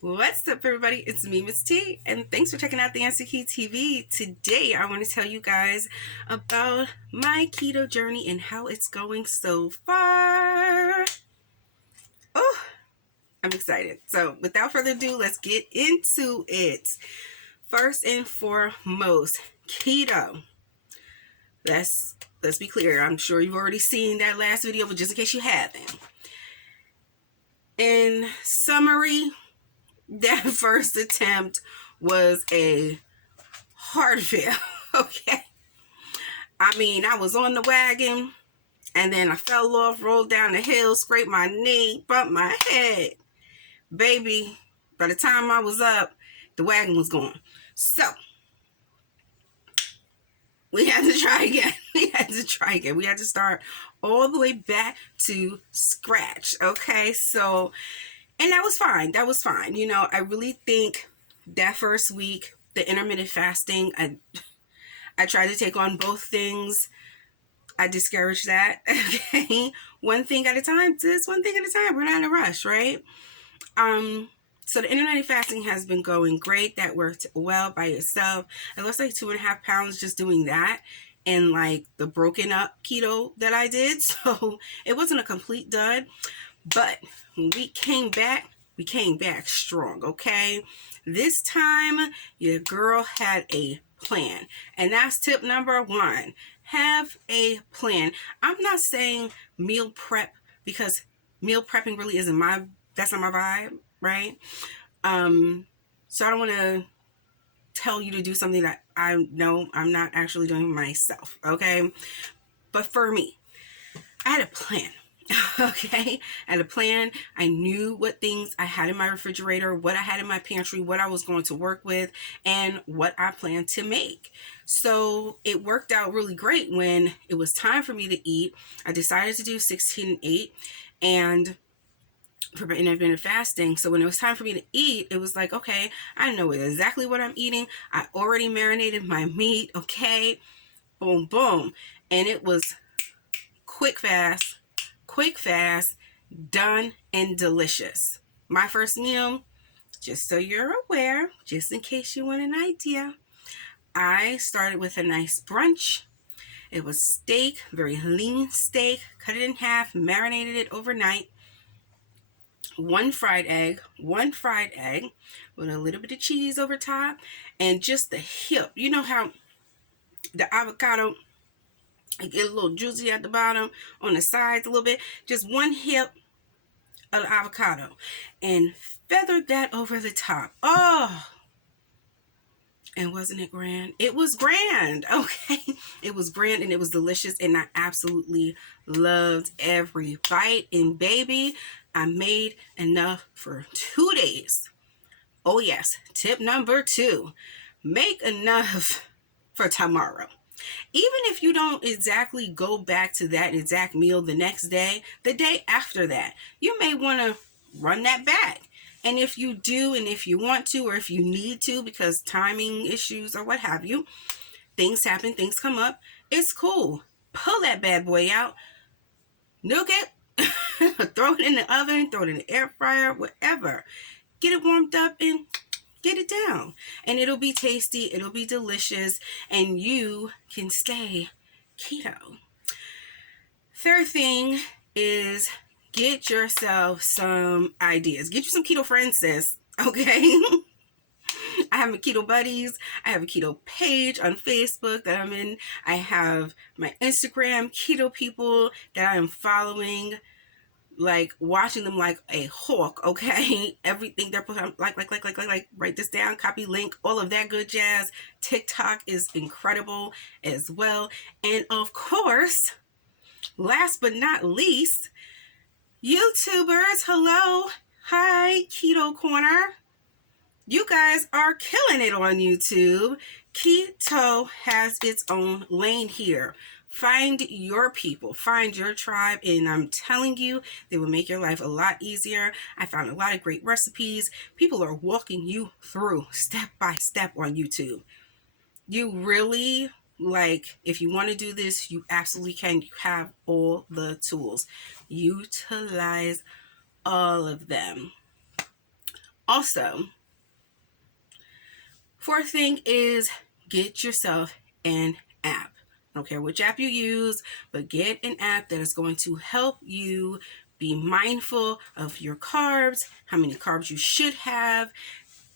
What's up, everybody? It's me, Miss T, and thanks for checking out the Answer Key TV. Today, I want to tell you guys about my keto journey and how it's going so far. Oh, I'm excited. So, without further ado, let's get into it. First and foremost, keto. Let's be clear. I'm sure you've already seen that last video, but just in case you haven't. In summary, that first attempt was a hard fail. Okay. I mean, I was on the wagon and then I fell off, rolled down the hill, scraped my knee, bumped my head. Baby, by the time I was up, the wagon was gone. So, we had to try again. We had to start all the way back to scratch. Okay. So, and that was fine. You know, I really think that first week, the intermittent fasting, I tried to take on both things. I discourage that. Okay. One thing at a time, sis. One thing at a time. We're not in a rush, right? So the intermittent fasting has been going great. That worked well by itself. I lost like 2.5 pounds just doing that and like the broken up keto that I did. So it wasn't a complete dud. But when we came back strong, okay? This time, your girl had a plan. And that's tip number 1. Have a plan. I'm not saying meal prep because meal prepping really isn't that's not my vibe, right? So I don't want to tell you to do something that I know I'm not actually doing myself, okay? But for me, I had a plan. Okay, I had a plan. I knew what things I had in my refrigerator, what I had in my pantry, what I was going to work with, and what I planned to make. So it worked out really great when it was time for me to eat. I decided to do 16-8 and for my intermittent fasting. So when it was time for me to eat, it was like, okay, I know exactly what I'm eating. I already marinated my meat. Okay, boom, boom. And it was quick, fast, done, and delicious. My first meal, just so you're aware, just in case you want an idea, I started with a nice brunch. It was steak, very lean steak, cut it in half, marinated it overnight. One fried egg with a little bit of cheese over top, and just the hip. You know how the avocado, it get a little juicy at the bottom, on the sides a little bit. Just one hip of the avocado and feathered that over the top. Oh, and wasn't it grand? It was grand. Okay. It was grand and it was delicious. And I absolutely loved every bite. And baby, I made enough for 2 days. Oh, yes. Tip number 2, make enough for tomorrow. Even if you don't exactly go back to that exact meal the next day, the day after that, you may want to run that back. And if you do, and if you want to, or if you need to, because timing issues or what have you, things happen, things come up, it's cool. Pull that bad boy out, nuke it, throw it in the oven, throw it in the air fryer, whatever. Get it warmed up and get it down. And it'll be tasty, it'll be delicious, and you can stay keto. Third thing is get yourself some ideas. Get you some keto friends, sis. Okay? I have my keto buddies. I have a keto page on Facebook that I'm in. I have my Instagram keto people that I am following, like watching them like a hawk. Okay, everything they're putting, like, write this down, copy link, all of that good jazz. TikTok is incredible as well. And of course, last but not least, YouTubers. Hello. Hi, Keto Corner. You guys are killing it on YouTube. Keto has its own lane here. Find your people, find your tribe, and I'm telling you, they will make your life a lot easier. I found a lot of great recipes. People are walking you through step by step on YouTube. You really, like, if you want to do this, you absolutely can. You have all the tools. Utilize all of them. Also, fourth thing is get yourself an app. I don't care which app you use, but get an app that is going to help you be mindful of your carbs, how many carbs you should have.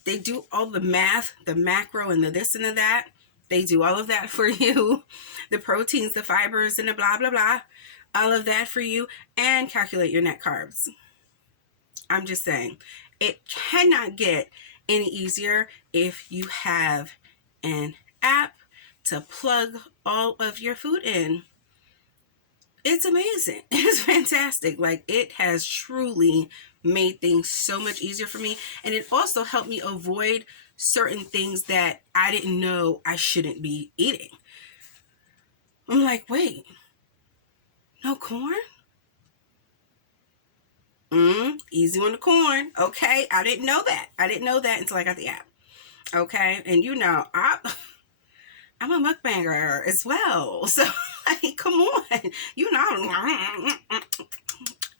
They do all the math, the macro and the this and the that. They do all of that for you. The proteins, the fibers, and the blah, blah, blah. All of that for you, and calculate your net carbs. I'm just saying, it cannot get any easier if you have an app to plug all of your food in. It's amazing. It's fantastic. Like, it has truly made things so much easier for me. And it also helped me avoid certain things that I didn't know I shouldn't be eating. I'm like, wait, no corn? Easy on the corn. Okay, I didn't know that. I didn't know that until I got the app. Okay, and you know, I'm a mukbanger as well. So, like, come on. You know,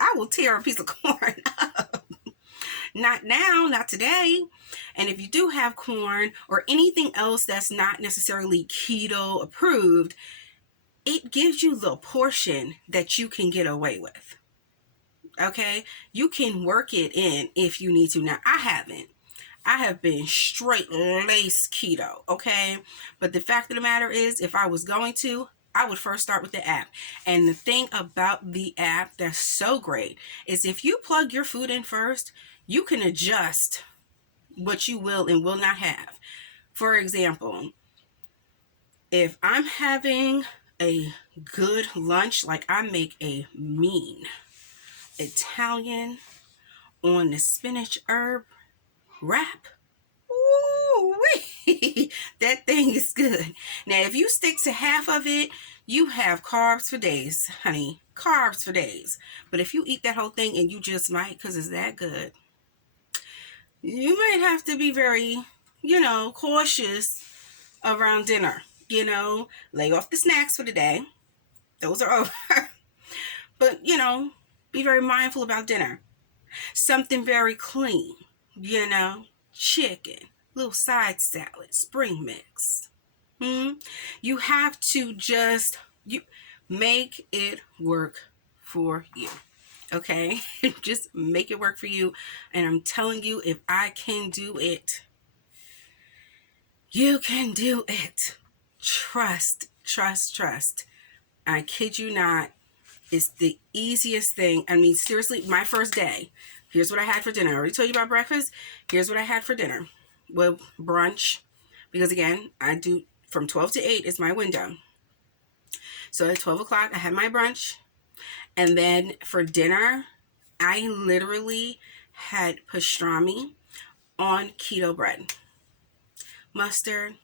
I will tear a piece of corn up. Not now, not today. And if you do have corn or anything else that's not necessarily keto approved, it gives you the portion that you can get away with. Okay? You can work it in if you need to. Now, I haven't. I have been straight lace keto, okay? But the fact of the matter is, if I was going to, I would first start with the app. And the thing about the app that's so great is if you plug your food in first, you can adjust what you will and will not have. For example, if I'm having a good lunch, like I make a mean Italian on the spinach herb wrap. Ooh-wee. That thing is good. Now, if you stick to half of it, you have carbs for days, honey. Carbs for days. But if you eat that whole thing and you just might, because it's that good, you might have to be very, cautious around dinner. Lay off the snacks for the day. Those are over. But, be very mindful about dinner. Something very clean, chicken, little side salad, spring mix. You have to just make it work for you. Okay? Just make it work for you. And I'm telling you, if I can do it, you can do it. Trust, trust, trust. I kid you not. It's the easiest thing. I mean, seriously, my first day, here's what I had for dinner. I already told you about breakfast. Here's what I had for dinner. Well, brunch. Because again, I do from 12 to 8 is my window. So at 12 o'clock, I had my brunch. And then for dinner, I literally had pastrami on keto bread. Mustard,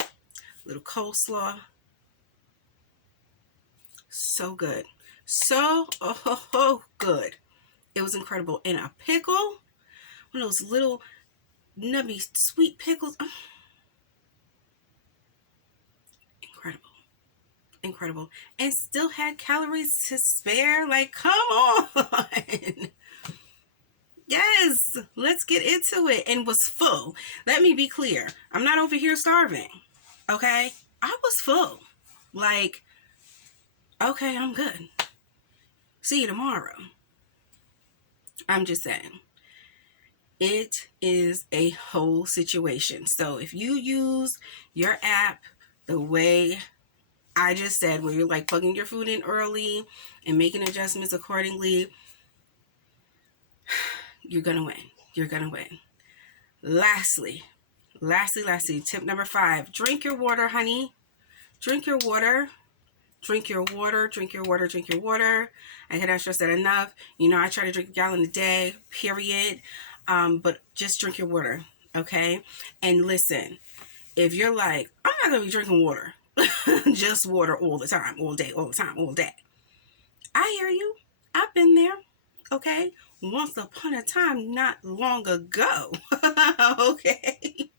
little coleslaw. So good. So good. It was incredible. And a pickle, one of those little nubby sweet pickles. Incredible. And still had calories to spare. Like, come on. Yes, let's get into it. And was full. Let me be clear. I'm not over here starving. Okay? I was full. Like, okay, I'm good. See you tomorrow. I'm just saying. It is a whole situation. So if you use your app the way I just said, where you're like plugging your food in early and making adjustments accordingly, you're going to win. You're going to win. Lastly, tip number 5, drink your water, honey. Drink your water. Drink your water, drink your water, drink your water. I cannot stress that enough. I try to drink a gallon a day, period. But just drink your water, okay? And listen, if you're like, I'm not going to be drinking water, just water all the time, all day, all the time, all day. I hear you. I've been there, okay? Once upon a time, not long ago, okay?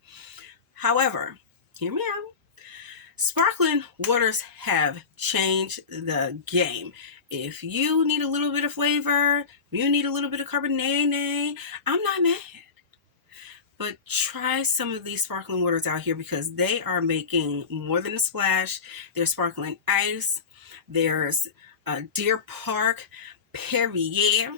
However, hear me out. Sparkling waters have changed the game. If you need a little bit of flavor, you need a little bit of carbonate, I'm not mad. But try some of these sparkling waters out here because they are making more than a splash. There's sparkling ice. There's Deer Park, Perrier.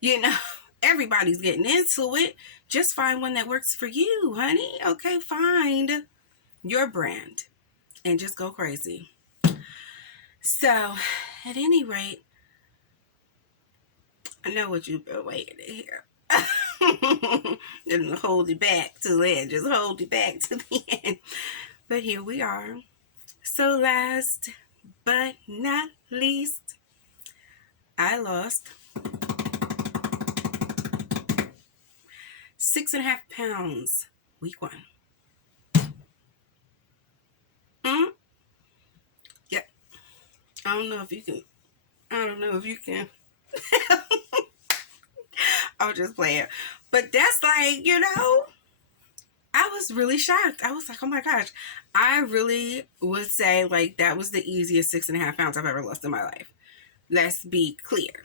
You know, everybody's getting into it. Just find one that works for you, honey. Okay, find your brand and just go crazy. So, at any rate, I know what you've been waiting to hear. And hold it back to the end. Just hold it back to the end. But here we are. So last but not least, I lost 6.5 pounds week 1. Yep. I don't know if you can. I'll just play it. But that's like, I was really shocked. I was like, oh my gosh. I really would say like that was the easiest 6.5 pounds I've ever lost in my life. Let's be clear.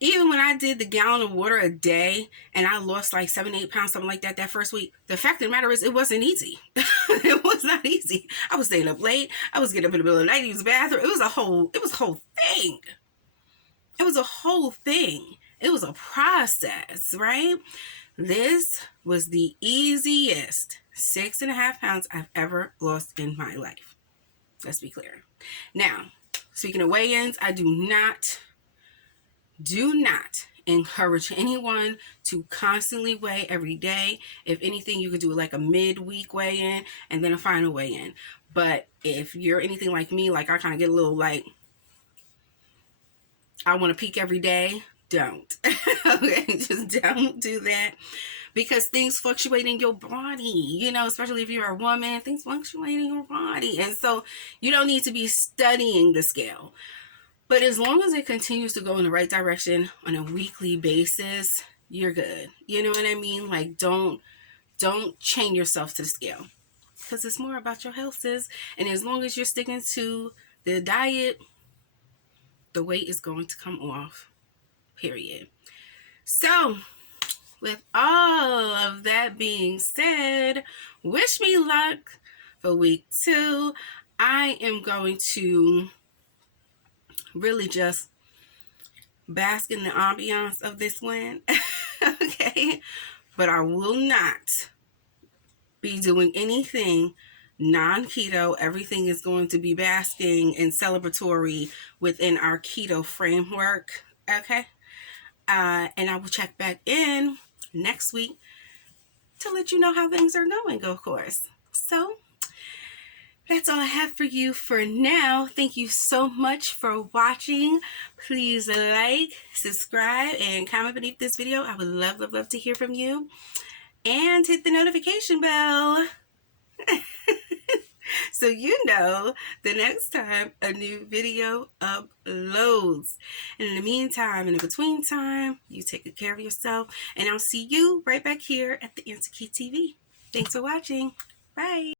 Even when I did the gallon of water a day and I lost like 7-8 pounds, something like that first week, the fact of the matter is it wasn't easy. It was not easy. I was staying up late. I was getting up in the middle of the night to use the bathroom. It was a whole thing. It was a whole thing. It was a process, right? This was the easiest 6.5 pounds I've ever lost in my life. Let's be clear. Now, speaking of weigh-ins, I do not encourage anyone to constantly weigh every day. If anything, you could do like a midweek weigh-in and then a final weigh-in. But if you're anything like me, like I kind of get a little like, I want to peak every day, don't. Okay, just don't do that. Because things fluctuate in your body, especially if you're a woman, things fluctuate in your body. And so you don't need to be studying the scale. But as long as it continues to go in the right direction on a weekly basis, you're good. You know what I mean? Like, don't chain yourself to the scale. Because it's more about your health, sis. And as long as you're sticking to the diet, the weight is going to come off. Period. So, with all of that being said, wish me luck for week 2. I am going to really just bask in the ambiance of this one. Okay? But I will not be doing anything non-keto. Everything is going to be basking and celebratory within our keto framework. Okay? And I will check back in next week to let you know how things are going, of course. So, that's all I have for you for now. Thank you so much for watching. Please like, subscribe, and comment beneath this video. I would love, love, love to hear from you. And hit the notification bell. So you know the next time a new video uploads. And in the meantime, in the between time, you take good care of yourself. And I'll see you right back here at the Answer Key TV. Thanks for watching. Bye.